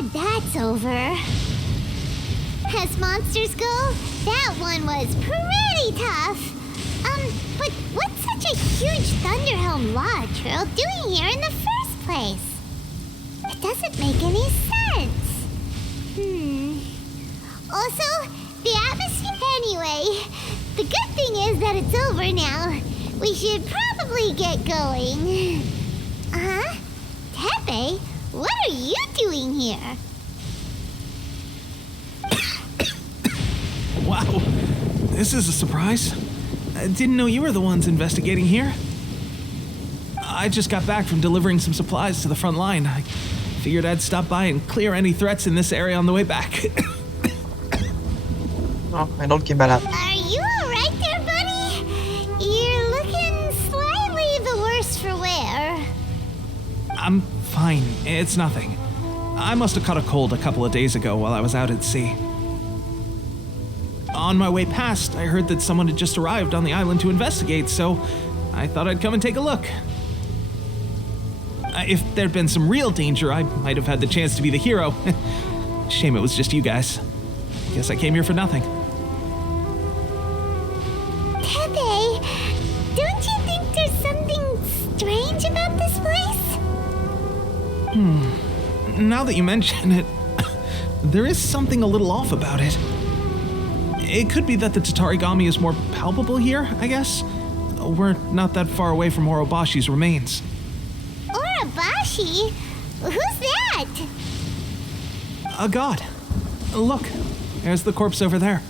glad that's over. As monsters go, that one was pretty tough. But what's such a huge Thunderhelm Lodge Trail doing here in the first place? It doesn't make any sense. Also, the atmosphere... Anyway, the good thing is that it's over now. We should probably get going. Teppei, what are you doing here? Wow, this is a surprise. I didn't know you were the ones investigating here. I just got back from delivering some supplies to the front line. I figured I'd stop by and clear any threats in this area on the way back. Oh, I don't keep that up. Are you alright there, buddy? You're looking slightly the worse for wear. I'm fine, it's nothing. I must have caught a cold a couple of days ago while I was out at sea. On my way past, I heard that someone had just arrived on the island to investigate, so I thought I'd come and take a look. If there'd been some real danger, I might have had the chance to be the hero. Shame it was just you guys. Guess I came here for nothing. Teppei, don't you think there's something strange about this place? Now that you mention it, there is something a little off about it. It could be that the Tatarigami is more palpable here, I guess. We're not that far away from Orobashi's remains. Orobashi? Who's that? A god. Look, there's the corpse over there.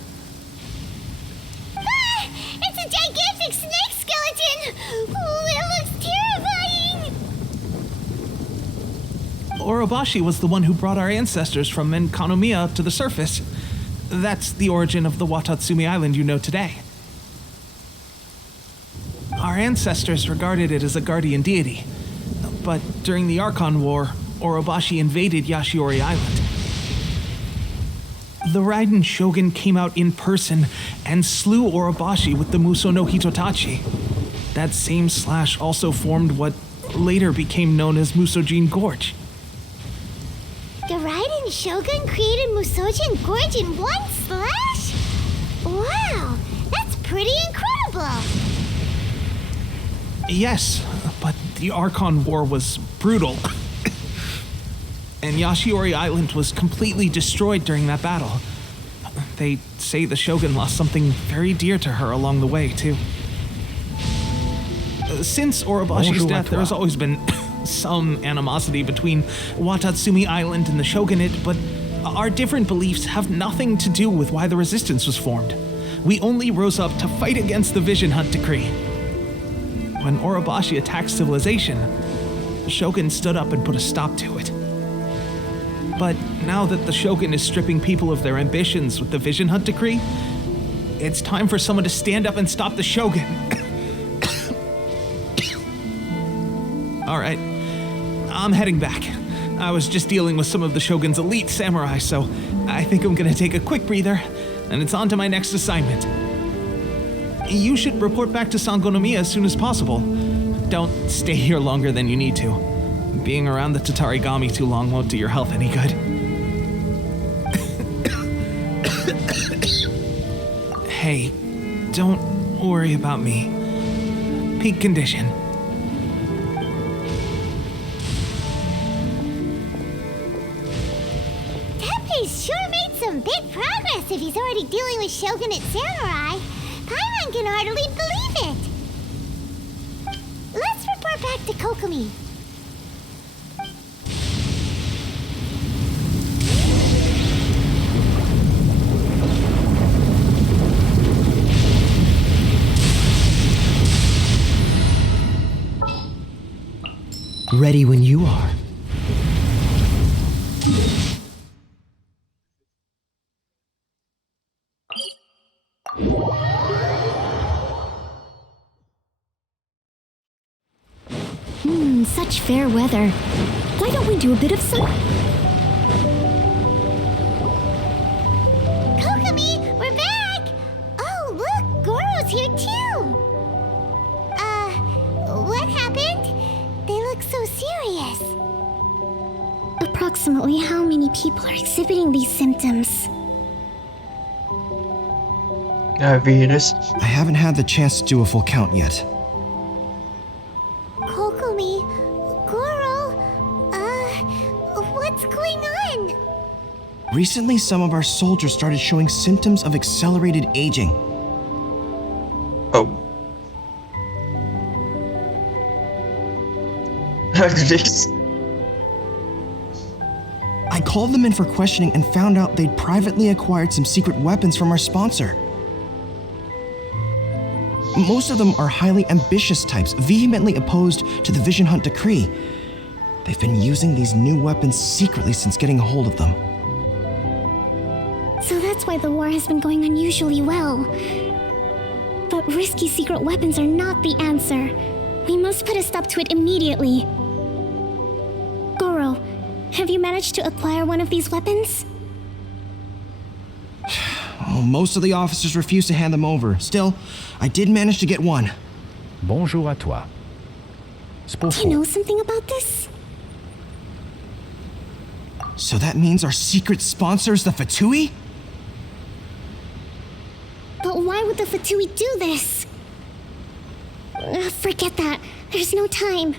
Ah! It's a gigantic snake skeleton! Oh, it looks terrifying! Orobashi was the one who brought our ancestors from Enkanomiya to the surface. That's the origin of the Watatsumi Island you know today. Our ancestors regarded it as a guardian deity, but during the Archon War, Orobashi invaded Yashiori Island. The Raiden Shogun came out in person and slew Orobashi with the Muso no Hitotachi. That same slash also formed what later became known as Musojin Gorge. The Raiden Shogun created Musojin Gorge in one slash? Wow, that's pretty incredible! Yes, but the Archon War was brutal. And Yashiori Island was completely destroyed during that battle. They say the Shogun lost something very dear to her along the way, too. Since Orobashi's death, there has always been some animosity between Watatsumi Island and the Shogunate, but our different beliefs have nothing to do with why the resistance was formed. We only rose up to fight against the Vision Hunt Decree. When Orobashi attacked civilization, the Shogun stood up and put a stop to it. But now that the Shogun is stripping people of their ambitions with the Vision Hunt Decree, it's time for someone to stand up and stop the Shogun. All right, I'm heading back. I was just dealing with some of the Shogun's elite samurai, so I think I'm gonna take a quick breather, and it's on to my next assignment. You should report back to Sangonomiya as soon as possible. Don't stay here longer than you need to. Being around the Tatarigami too long won't do your health any good. Hey, don't worry about me. Peak condition. Teppei's sure made some big progress if he's already dealing with Shogunate samurai. Paimon can hardly believe it. Let's report back to Kokomi. Ready when you are. Such fair weather. Why don't we do a bit of sun? Kokomi, we're back! Oh, look, Goro's here too! What happened? They look so serious. approximately how many people are exhibiting these symptoms? Virus. I haven't had the chance to do a full count yet. Kokomi, Goro, what's going on? Recently, some of our soldiers started showing symptoms of accelerated aging. Oh. This. I called them in for questioning and found out they'd privately acquired some secret weapons from our sponsor. Most of them are highly ambitious types, vehemently opposed to the Vision Hunt decree. They've been using these new weapons secretly since getting a hold of them. So that's why the war has been going unusually well. But risky secret weapons are not the answer. We must put a stop to it immediately. Goro, have you managed to acquire one of these weapons? Oh, most of the officers refuse to hand them over. Still, I did manage to get one. Bonjour à toi. Do you know something about this? So that means our secret sponsor is the Fatui? But why would the Fatui do this? Forget that. There's no time.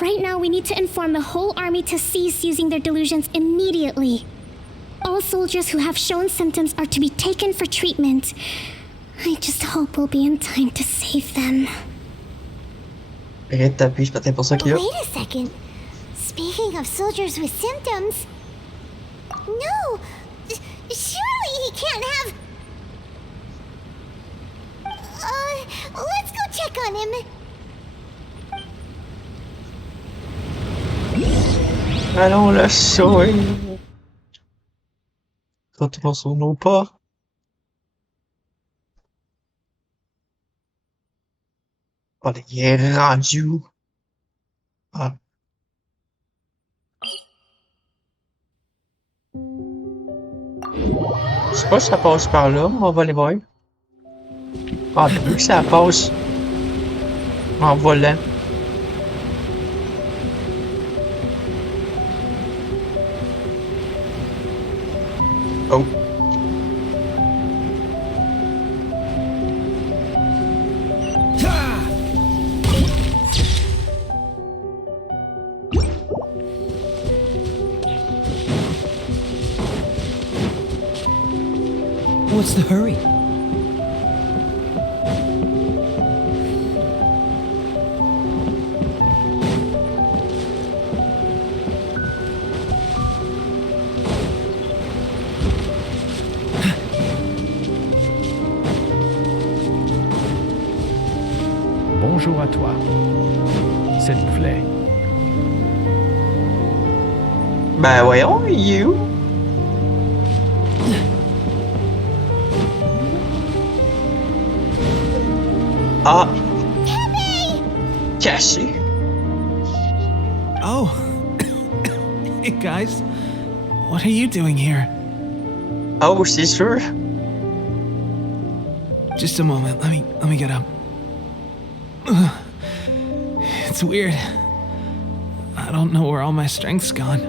Right now, we need to inform the whole army to cease using their delusions immediately. All soldiers who have shown symptoms are to be taken for treatment. I just hope we'll be in time to save them. Arrête de taper, c'est peut-être pour ça qu'il y a. Wait a second. Speaking of soldiers with symptoms... No! Surely he can't have... let's go check on him. Allons le sauver. Retournons sur nos pas. Oh, il est rendu. Ah. Je sais pas si ça passe par là, mais on va aller voir. Ah, vu que ça passe en volant. Oh. What's the hurry? Bonjour à toi. S'il vous plaît. Ben voyons, you. Ah. Caché. Oh. Hey guys. What are you doing here? Oh, c'est sûr. Just a moment. Let me get up. It's weird. I don't know where all my strength's gone.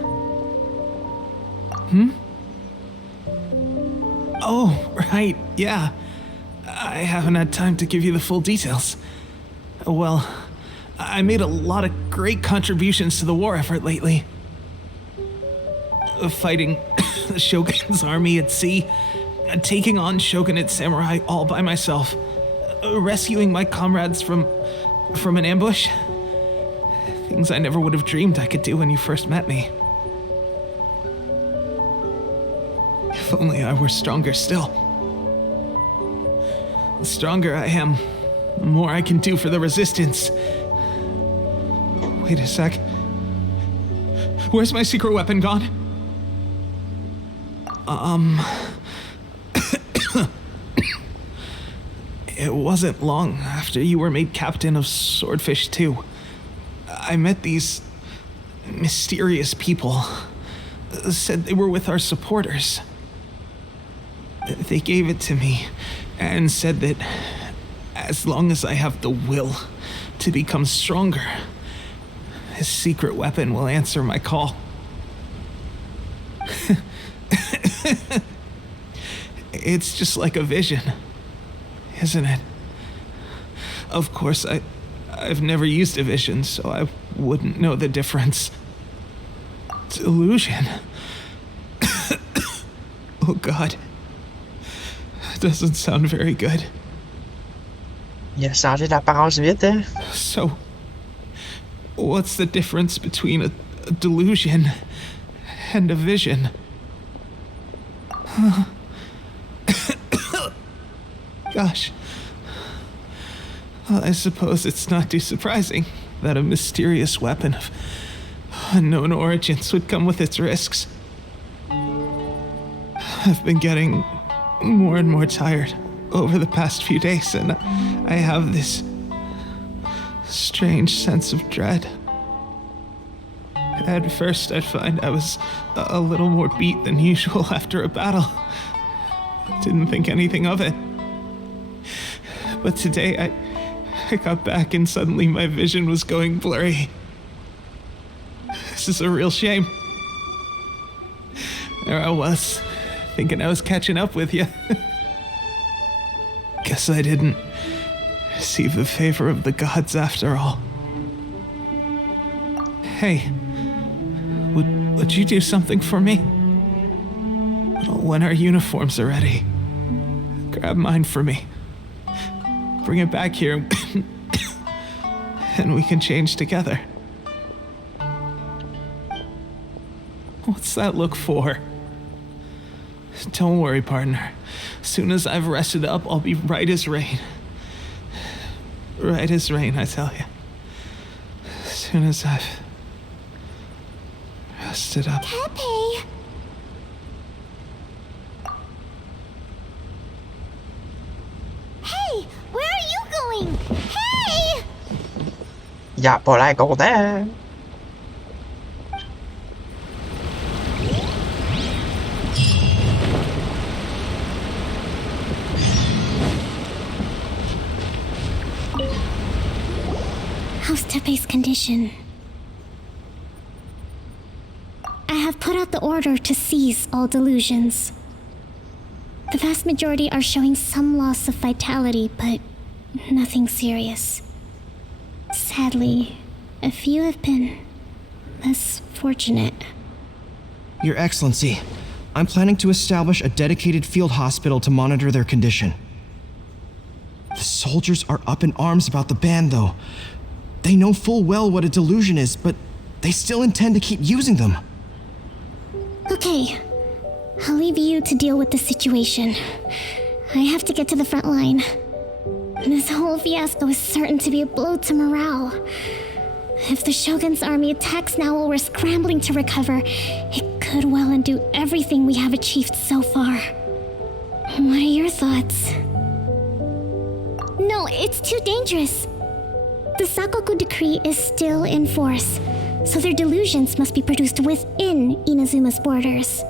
Oh, right. Yeah. I haven't had time to give you the full details. Well, I made a lot of great contributions to the war effort lately. Fighting the Shogun's army at sea, taking on Shogunate samurai all by myself, rescuing my comrades from an ambush. Things I never would have dreamed I could do when you first met me. If only I were stronger still. The stronger I am, the more I can do for the Resistance. Wait a sec. Where's my secret weapon gone? It wasn't long after you were made captain of Swordfish 2. I met these mysterious people. Said they were with our supporters. They gave it to me and said that as long as I have the will to become stronger, this secret weapon will answer my call. It's just like a vision, isn't it? Of course, I've never used a vision, so I wouldn't know the difference. Delusion? Oh God. That doesn't sound very good. Il a changé d'apparence vite, hein? So, what's the difference between a delusion and a vision? Gosh. Well, I suppose it's not too surprising that a mysterious weapon of unknown origins would come with its risks. I've been getting more and more tired over the past few days, and I have this strange sense of dread. At first, I'd find I was a little more beat than usual after a battle. Didn't think anything of it. But today, I got back and suddenly my vision was going blurry. This is a real shame. There I was, thinking I was catching up with you. Guess I didn't receive the favor of the gods after all. Hey, would you do something for me? When our uniforms are ready, grab mine for me. Bring it back here, and we can change together. What's that look for? Don't worry, partner. As soon as I've rested up, I'll be right as rain. Right as rain, I tell you. As soon as I've rested up. Teppei! Hey, where are you going? Hey! Il a pas l'air content. How's Teppei's condition? I have put out the order to seize all delusions. The vast majority are showing some loss of vitality, but nothing serious. Sadly, a few have been less fortunate. Your Excellency, I'm planning to establish a dedicated field hospital to monitor their condition. The soldiers are up in arms about the ban, though. They know full well what a delusion is, but they still intend to keep using them. Okay, I'll leave you to deal with the situation. I have to get to the front line. This whole fiasco is certain to be a blow to morale. If the Shogun's army attacks now while we're scrambling to recover, it could well undo everything we have achieved so far. What are your thoughts? No, it's too dangerous. The Sakoku decree is still in force, so their delusions must be produced within Inazuma's borders.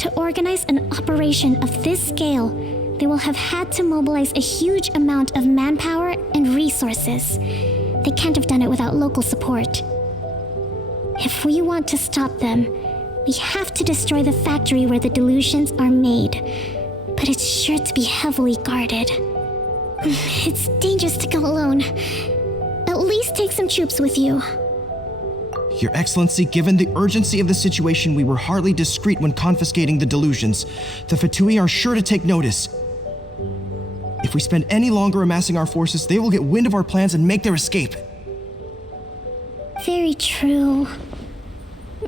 To organize an operation of this scale, they will have had to mobilize a huge amount of manpower and resources. They can't have done it without local support. If we want to stop them, we have to destroy the factory where the delusions are made. But it's sure to be heavily guarded. It's dangerous to go alone. At least take some troops with you. Your Excellency, given the urgency of the situation, we were hardly discreet when confiscating the delusions. The Fatui are sure to take notice. If we spend any longer amassing our forces, they will get wind of our plans and make their escape. Very true.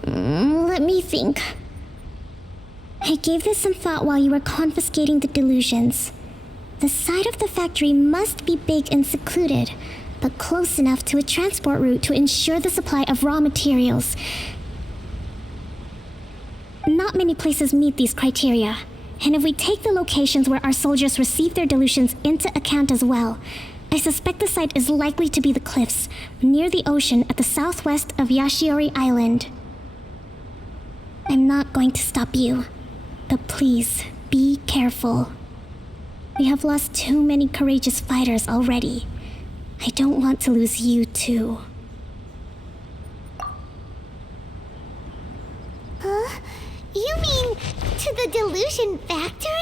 Let me think. I gave this some thought while you were confiscating the delusions. The side of the factory must be big and secluded, but close enough to a transport route to ensure the supply of raw materials. Not many places meet these criteria, and if we take the locations where our soldiers receive their delusions into account as well, I suspect the site is likely to be the cliffs near the ocean at the southwest of Yashiori Island. I'm not going to stop you, but please be careful. We have lost too many courageous fighters already. I don't want to lose you too. You mean to the delusion factory?